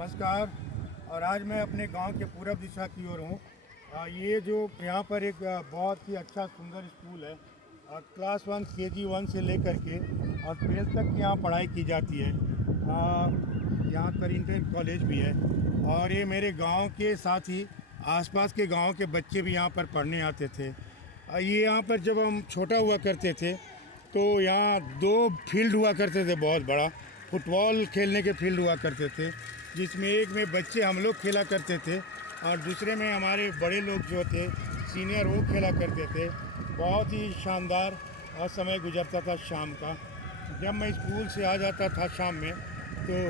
नमस्कार। और आज मैं अपने गांव के पूरब दिशा की ओर हूँ। ये जो यहाँ पर एक बहुत ही अच्छा सुंदर स्कूल है और क्लास 1 KG 1 से लेकर के और 12th तक यहाँ पढ़ाई की जाती है। यहाँ पर इंटर कॉलेज भी है और ये मेरे गांव के साथ ही आसपास के गांव के बच्चे भी यहाँ पर पढ़ने आते थे। ये यहाँ पर जब हम छोटा हुआ करते थे तो यहाँ 2 फील्ड हुआ करते थे, बहुत बड़ा फुटबॉल खेलने के फील्ड हुआ करते थे, जिसमें एक में बच्चे हम लोग खेला करते थे और दूसरे में हमारे बड़े लोग जो थे सीनियर वो खेला करते थे। बहुत ही शानदार और समय गुजरता था शाम का। जब मैं स्कूल से आ जाता था शाम में तो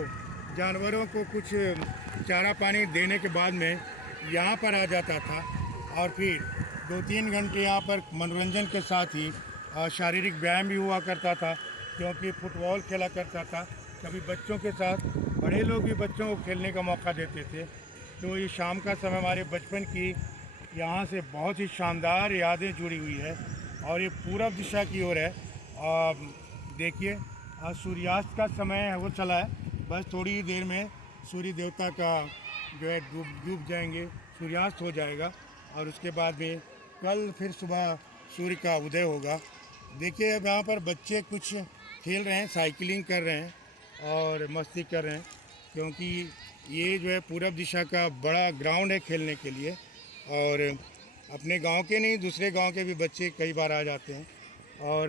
जानवरों को कुछ चारा पानी देने के बाद में यहाँ पर आ जाता था और फिर 2-3 घंटे यहाँ पर मनोरंजन के साथ ही शारीरिक व्यायाम भी हुआ करता था, क्योंकि फुटबॉल खेला करता था। कभी बच्चों के साथ बड़े लोग भी बच्चों को खेलने का मौका देते थे। तो ये शाम का समय हमारे बचपन की यहाँ से बहुत ही शानदार यादें जुड़ी हुई है। और ये पूरब दिशा की ओर है। देखिए सूर्यास्त का समय है वो चला है, बस थोड़ी ही देर में सूर्य देवता का जो है डूब जाएंगे, सूर्यास्त हो जाएगा और उसके बाद में कल फिर सुबह सूर्य का उदय होगा। देखिए अब यहाँ पर बच्चे कुछ खेल रहे हैं, साइकिलिंग कर रहे हैं और मस्ती कर रहे हैं, क्योंकि ये जो है पूरब दिशा का बड़ा ग्राउंड है खेलने के लिए। और अपने गांव के नहीं दूसरे गांव के भी बच्चे कई बार आ जाते हैं और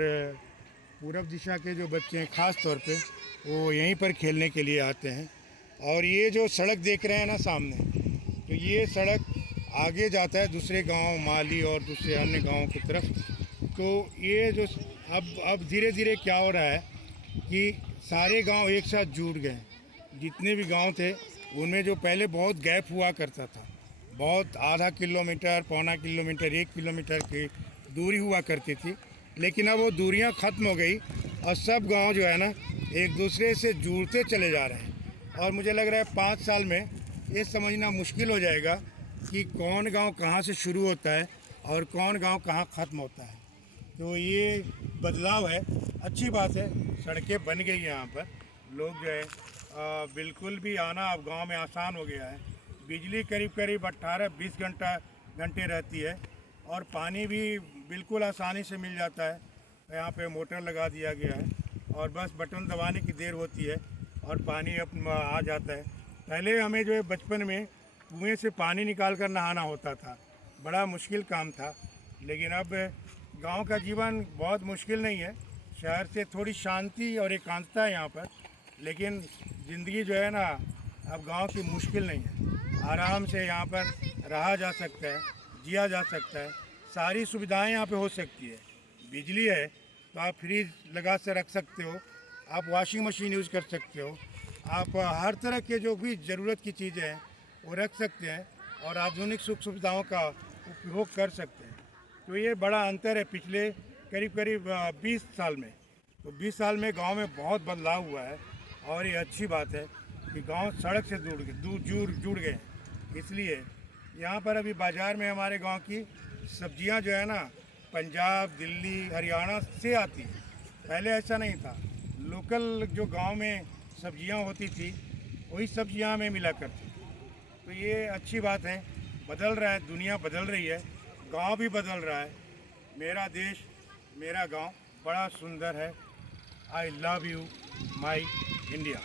पूरब दिशा के जो बच्चे हैं ख़ास तौर पे वो यहीं पर खेलने के लिए आते हैं। और ये जो सड़क देख रहे हैं ना सामने, तो ये सड़क आगे जाता है दूसरे गांव माली और दूसरे अन्य गांवों की तरफ। तो ये जो अब धीरे धीरे क्या हो रहा है कि सारे गांव एक साथ जुड़ गए। जितने भी गांव थे उनमें जो पहले बहुत गैप हुआ करता था, बहुत आधा किलोमीटर, पौना किलोमीटर, 1 किलोमीटर की दूरी हुआ करती थी, लेकिन अब वो दूरियां ख़त्म हो गई और सब गांव जो है ना एक दूसरे से जुड़ते चले जा रहे हैं। और मुझे लग रहा है 5 साल में ये समझना मुश्किल हो जाएगा कि कौन गांव कहां से शुरू होता है और कौन गांव कहां ख़त्म होता है। तो ये बदलाव है, अच्छी बात है। सड़कें बन गई हैं यहाँ पर, लोग जो है बिल्कुल भी आना अब गांव में आसान हो गया है। बिजली करीब करीब 18-20 घंटे रहती है और पानी भी बिल्कुल आसानी से मिल जाता है। यहाँ पे मोटर लगा दिया गया है और बस बटन दबाने की देर होती है और पानी अब आ जाता है। पहले हमें जो है बचपन में कुएँ से पानी निकाल कर नहाना होता था, बड़ा मुश्किल काम था। लेकिन अब गांव का जीवन बहुत मुश्किल नहीं है, शहर से थोड़ी शांति और एकांतता है यहाँ पर, लेकिन ज़िंदगी जो है ना अब गांव की मुश्किल नहीं है। आराम से यहाँ पर रहा जा सकता है, जिया जा सकता है, सारी सुविधाएं यहाँ पे हो सकती है। बिजली है तो आप फ्रिज लगा से रख सकते हो, आप वॉशिंग मशीन यूज़ कर सकते हो, आप हर तरह के जो भी ज़रूरत की चीज़ें हैं वो रख सकते हैं और आधुनिक सुख सुविधाओं का उपयोग कर सकते हैं। तो ये बड़ा अंतर है पिछले करीब करीब 20 साल में। तो 20 साल में गांव में बहुत बदलाव हुआ है और ये अच्छी बात है कि गांव सड़क से जुड़ गए हैं। इसलिए यहाँ पर अभी बाज़ार में हमारे गांव की सब्जियां जो है ना पंजाब, दिल्ली, हरियाणा से आती है। पहले ऐसा नहीं था, लोकल जो गांव में सब्जियां होती थी वही सब्जियां हमें मिला करती थी। तो ये अच्छी बात है, बदल रहा है, दुनिया बदल रही है, गांव भी बदल रहा है। मेरा देश मेरा गांव बड़ा सुंदर है। I love you my India.